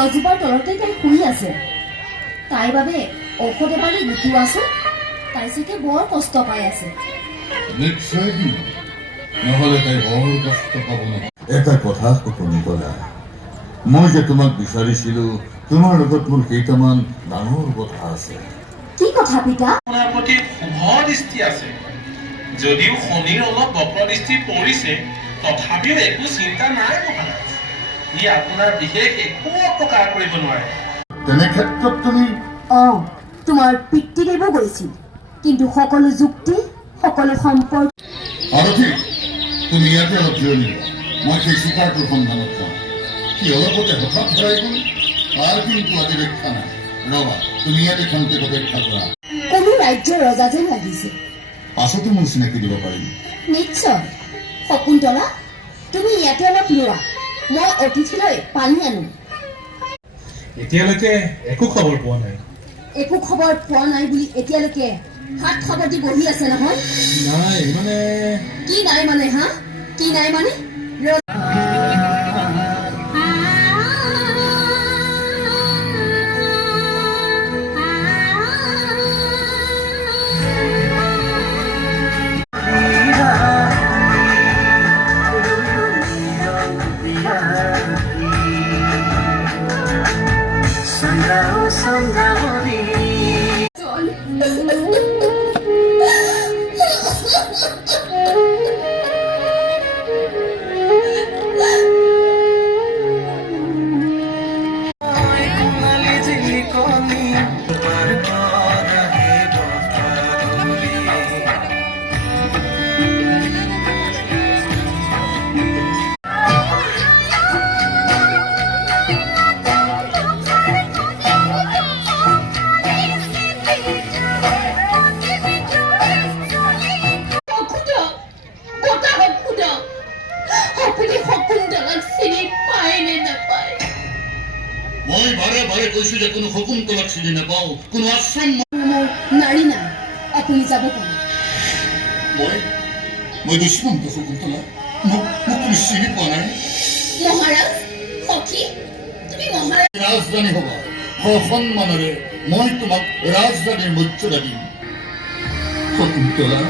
গছজোপাৰ তলতে তাই শুই আছে। তাইৰ বাবে ঔষধ এবাৰ গুঠি আছো। তাই চাগে বৰ কষ্ট পাই আছে। নিশ্চয় দিম, নহ'লে তাই বৰ কষ্ট পাব নহয়। এটা কথা শুনি ক'লা, মই যে তোমাক বিচাৰিছিলো, তোমাৰ লগত মোৰ কেইটামান ডাঙৰ কথা আছে। কি কথা পিতা? আপোনাৰ প্ৰতি শুভ দৃষ্টি আছে। যদিও শনিৰ অলপ বক্ৰ দৃষ্টি পৰিছে, তথাপিও একো চিন্তা নাই মহাৰাজ। ই আপোনাৰ বিশেষ একো অপকাৰ কৰিব নোৱাৰে। তেনে ক্ষেত্ৰত তুমি তোমাৰ পিতৃদেৱো গৈছিল, কিন্তু সকলো যুক্তি, সকলো সম্পৰ্ক। আৰতী, তুমি ইয়াতে অলপ জিৰণি লোৱা। মই সেই চিকাৰটোৰ সন্ধানত যাওঁ। সি অলপতে হঠাৎ হেৰাই গ'ল, তাৰ কিন্তু আজি ৰক্ষা নাই। ৰবা, তুমি ইয়াতে ক্ষন্তেক অপেক্ষা কৰা। কোনো ৰাজ্যৰ ৰজা যেন লাগিছে। পাছতো মোৰ চিনাকি দিব পাৰিম। নিশ্চয়। শকুন্তলা, তুমি ইয়াতে অলপ লোৱা, মই অতিথিলৈ পানী আনো। এতিয়ালৈকে একো খবৰ পোৱা নাই। একো খবৰ পোৱা নাই বুলি এতিয়ালৈকে হাত সাৱটি বহি আছে নহয়। নাই মানে কি নাই মানে? হা, কি নাই মানে? মই বাৰে বাৰে কৈছো যে কোনো শকুন্তলাক চিনি নাপাওঁ, কোনো আশ্ৰম নাৰী নাই, আপুনি যাব পাৰে। মই দুষ্মন্ত শকুন্তলা, মোক তুমি চিনি পোৱা নাই। মহাৰাজ, সখী, তুমি মহাৰাজ। ৰাজধানী হবা, সন্মানেৰে মই তোমাক ৰাজধানীৰ মৰ্যাদা দিম। শকুন্তলা,